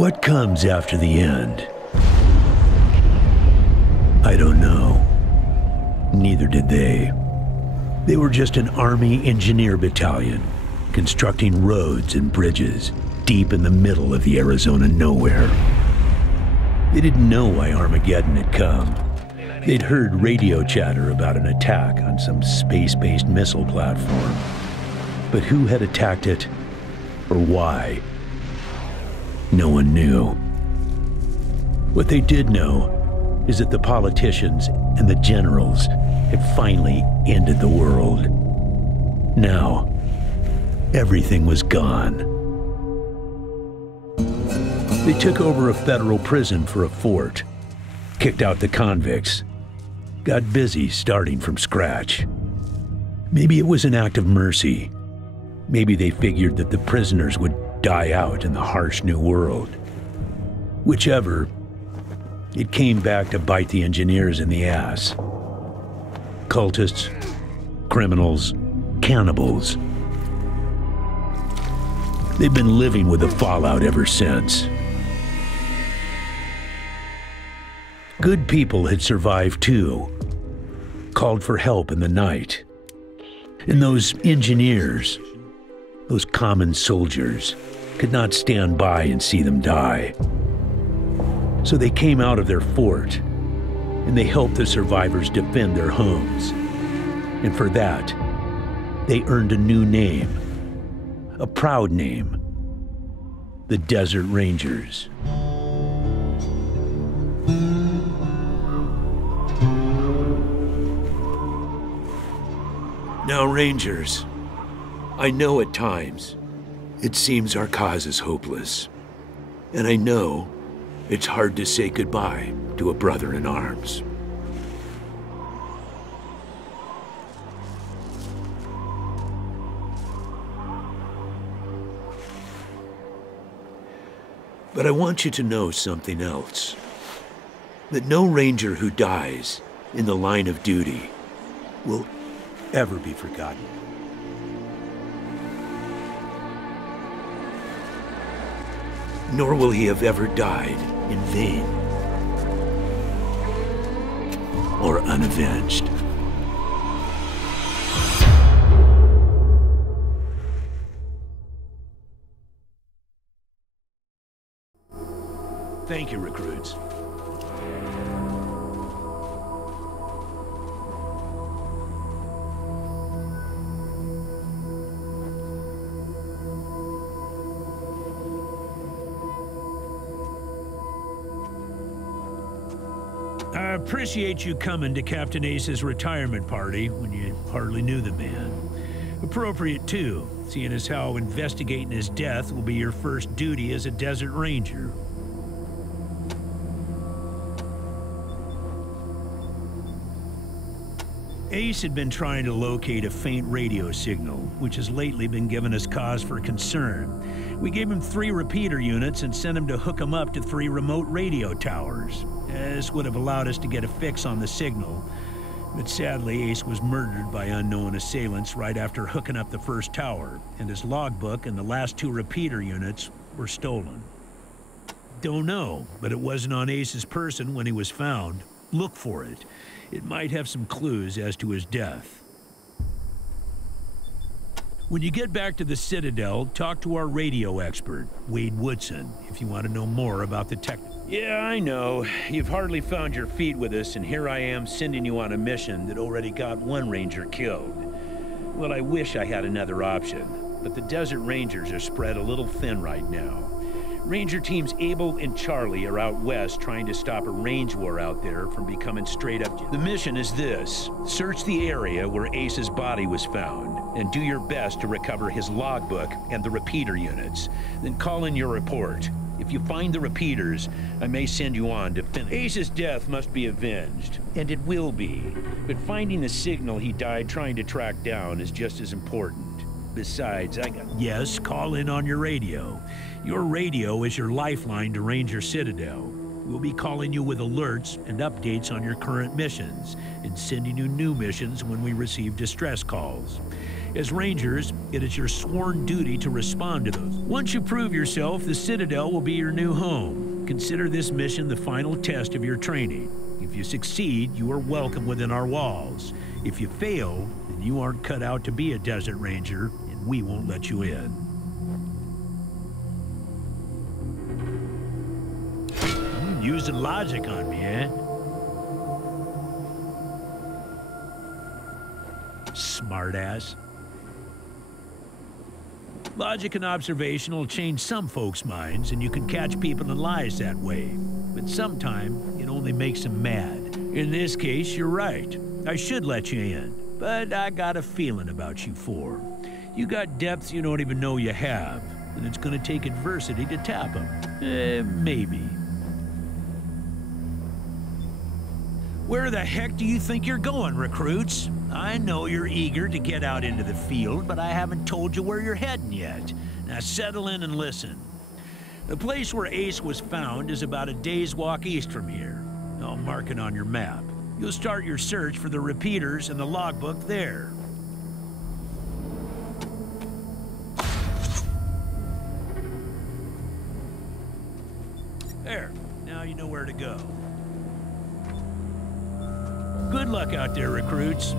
What comes after the end? I don't know. Neither did they. They were just an Army engineer battalion, constructing roads and bridges deep in the middle of the Arizona nowhere. They didn't know why Armageddon had come. They'd heard radio chatter about an attack on some space-based missile platform. But who had attacked it, or why? No one knew. What they did know is that the politicians and the generals had finally ended the world. Now, everything was gone. They took over a federal prison for a fort, kicked out the convicts, got busy starting from scratch. Maybe it was an act of mercy. Maybe they figured that the prisoners would die out in the harsh new world. Whichever, it came back to bite the engineers in the ass. Cultists, criminals, cannibals. They've been living with the fallout ever since. Good people had survived too, called for help in the night. And those engineers, those common soldiers, could not stand by and see them die. So they came out of their fort, and they helped the survivors defend their homes. And for that, they earned a new name, a proud name, the Desert Rangers. Now, Rangers, I know at times it seems our cause is hopeless, and I know it's hard to say goodbye to a brother in arms. But I want you to know something else. That no Ranger who dies in the line of duty will ever be forgotten. Nor will he have ever died in vain or unavenged. Thank you, recruits. I appreciate you coming to Captain Ace's retirement party when you hardly knew the man. Appropriate, too, seeing as how investigating his death will be your first duty as a Desert Ranger. Ace had been trying to locate a faint radio signal, which has lately been giving us cause for concern. We gave him 3 repeater units and sent him to hook them up to 3 remote radio towers. This would have allowed us to get a fix on the signal. But sadly, Ace was murdered by unknown assailants right after hooking up the first tower, and his logbook and the last 2 repeater units were stolen. Don't know, but it wasn't on Ace's person when he was found. Look for it. It might have some clues as to his death. When you get back to the Citadel, talk to our radio expert, Wade Woodson, if you want to know more about the tech. Yeah, I know. You've hardly found your feet with us, and here I am sending you on a mission that already got 1 Ranger killed. Well, I wish I had another option, but the Desert Rangers are spread a little thin right now. Ranger teams Abel and Charlie are out west trying to stop a range war out there from becoming straight up. The mission is this: search the area where Ace's body was found, and do your best to recover his logbook and the repeater units. Then call in your report. If you find the repeaters, I may send you on to finish. Ace's death must be avenged, and it will be. But finding the signal he died trying to track down is just as important. Besides, I got... Yes, call in on your radio. Your radio is your lifeline to Ranger Citadel. We'll be calling you with alerts and updates on your current missions, and sending you new missions when we receive distress calls. As Rangers, it is your sworn duty to respond to those. Once you prove yourself, the Citadel will be your new home. Consider this mission the final test of your training. If you succeed, you are welcome within our walls. If you fail, then you aren't cut out to be a Desert Ranger, and we won't let you in. Using logic on me, eh? Smartass. Logic and observation will change some folks' minds, and you can catch people in lies that way. But sometimes, it only makes them mad. In this case, you're right. I should let you in, but I got a feeling about you four. You got depths you don't even know you have, and it's gonna take adversity to tap them. Maybe. Where the heck do you think you're going, recruits? I know you're eager to get out into the field, but I haven't told you where you're heading yet. Now settle in and listen. The place where Ace was found is about a day's walk east from here. I'll mark it on your map. You'll start your search for the repeaters and the logbook there. There, now you know where to go. Good luck out there, recruits.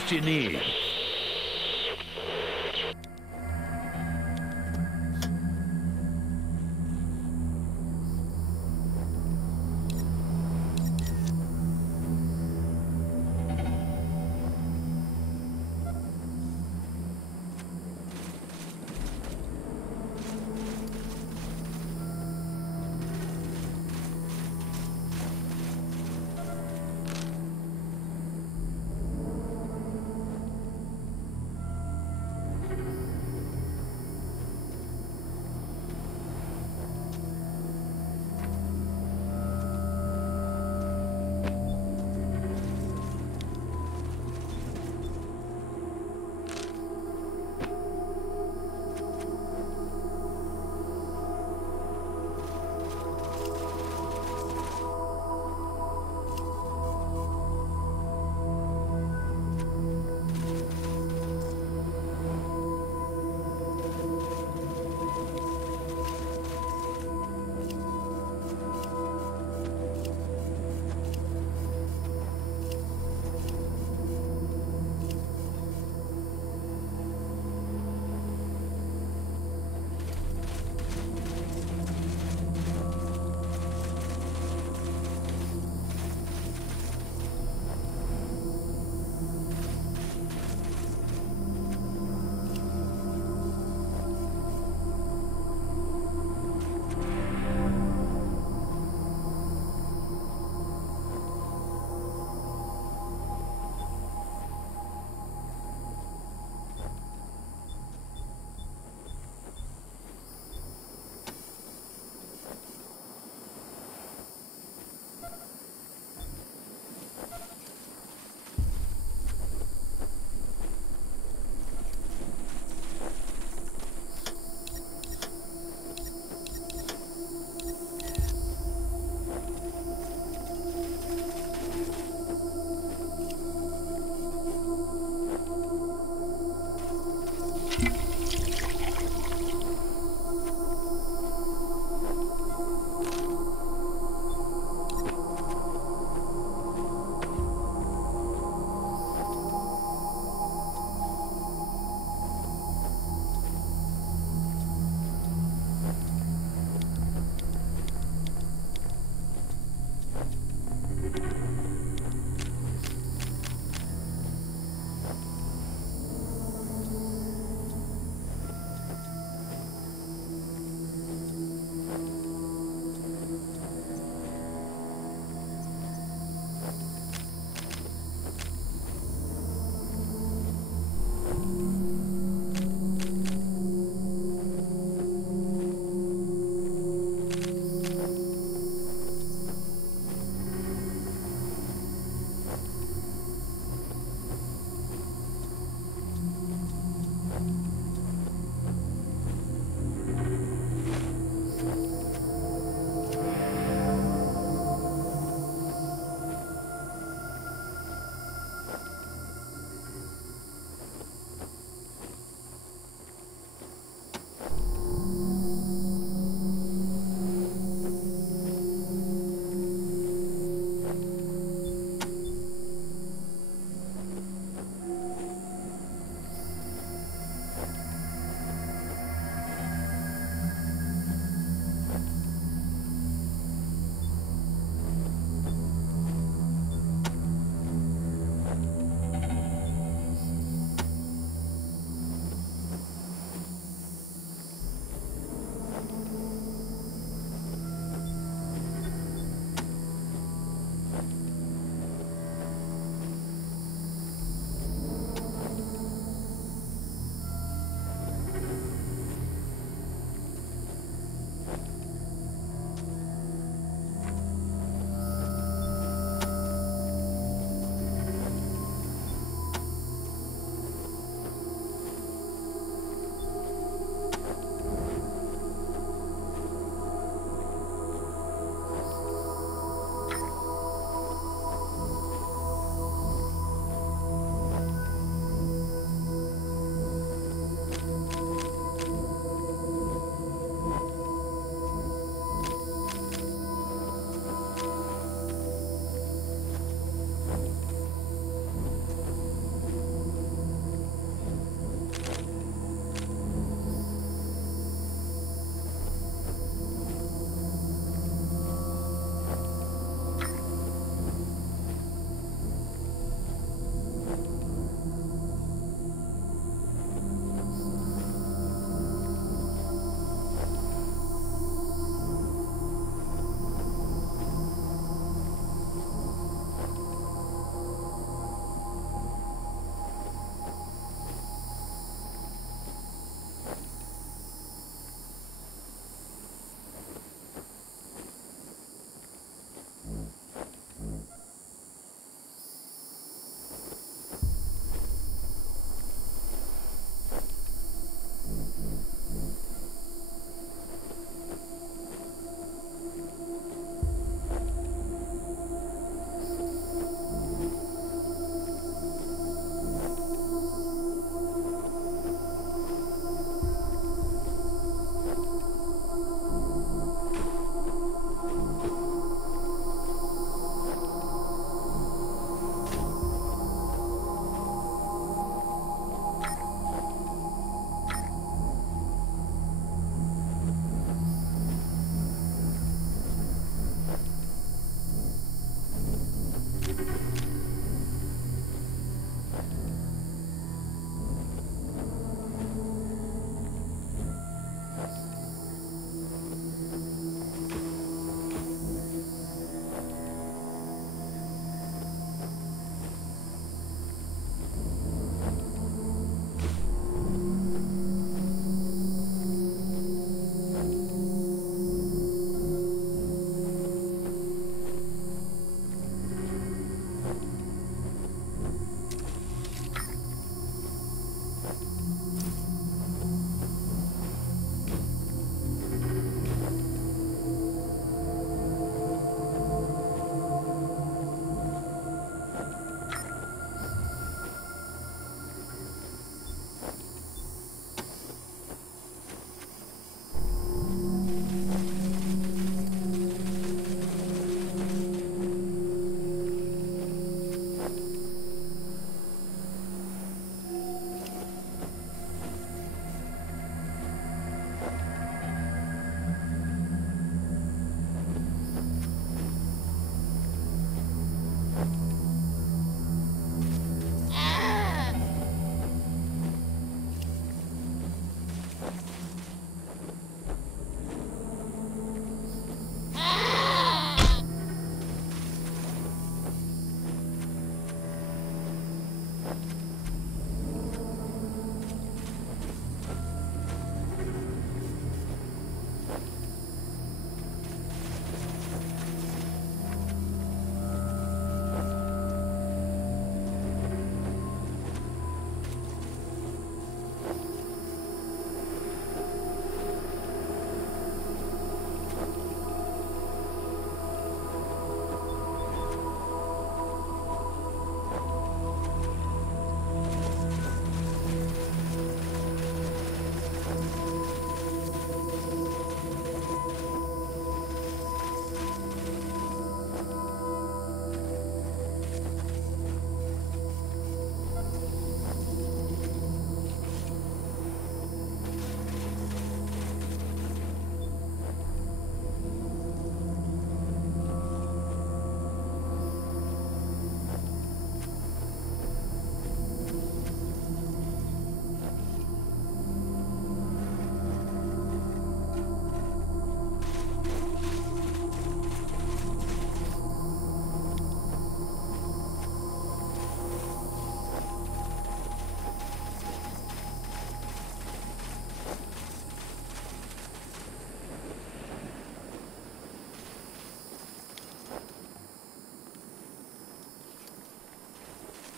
else you need?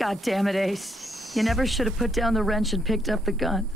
God damn it, Ace. You never should have put down the wrench and picked up the gun.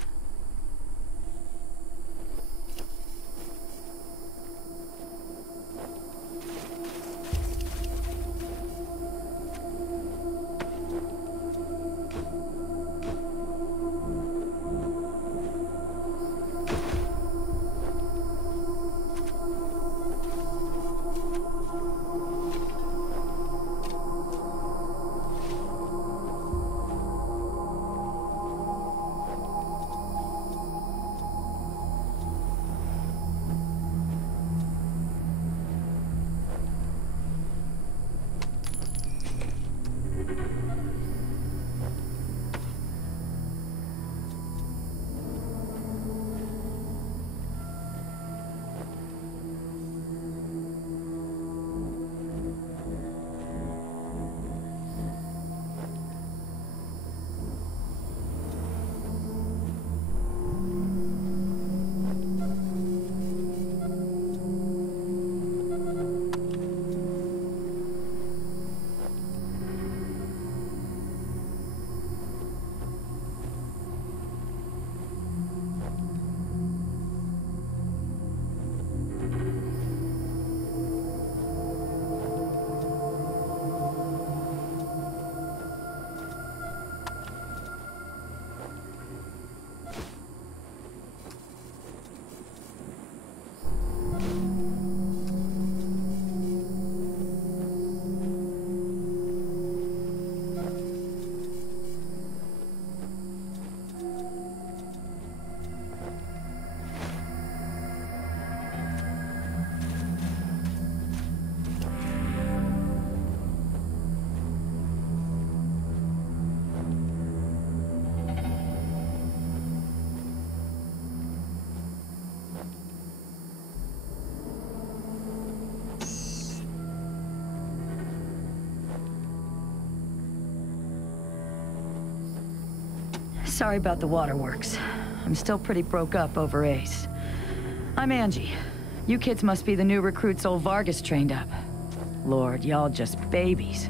Sorry about the waterworks. I'm still pretty broke up over Ace. I'm Angie. You kids must be the new recruits old Vargas trained up. Lord, y'all just babies.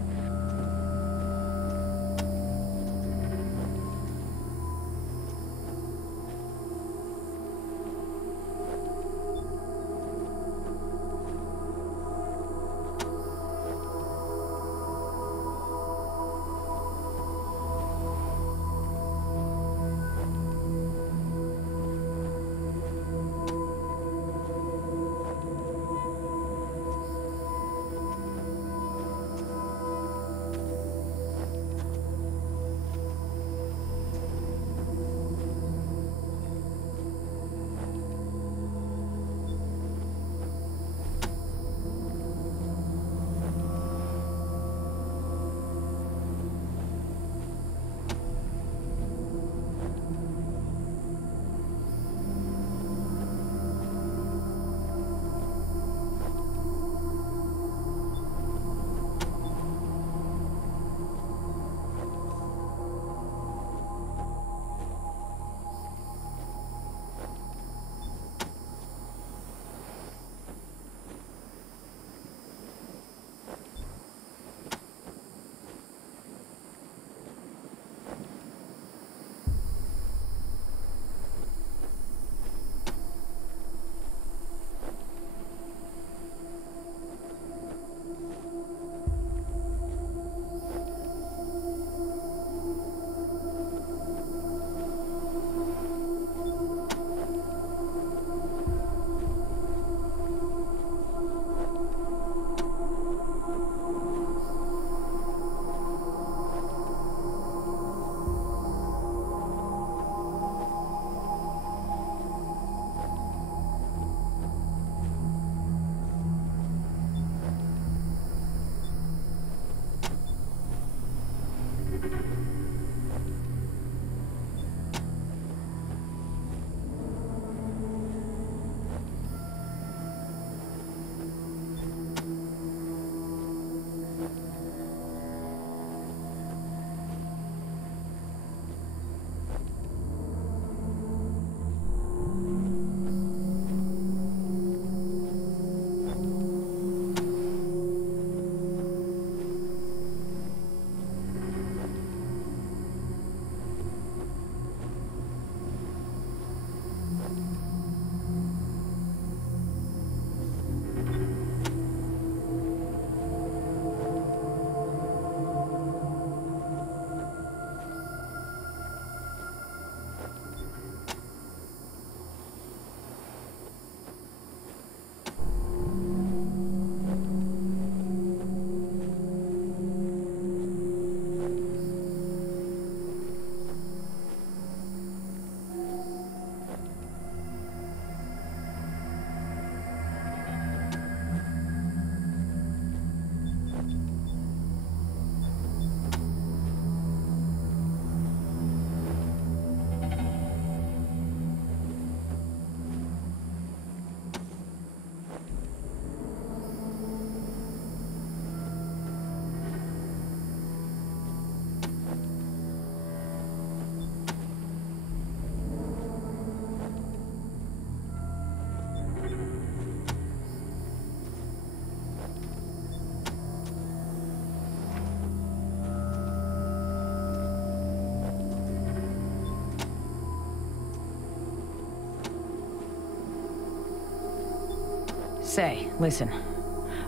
say, listen.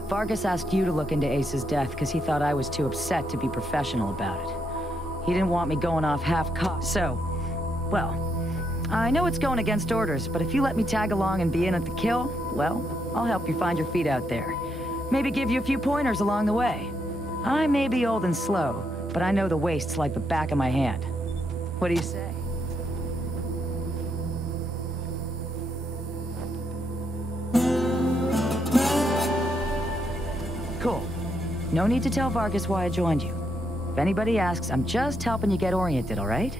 Vargas asked you to look into Ace's death because he thought I was too upset to be professional about it. He didn't want me going off half-cocked. So, well, I know it's going against orders, but if you let me tag along and be in at the kill, well, I'll help you find your feet out there. Maybe give you a few pointers along the way. I may be old and slow, but I know the wastes like the back of my hand. What do you say? Cool. No need to tell Vargas why I joined you. If anybody asks, I'm just helping you get oriented, all right?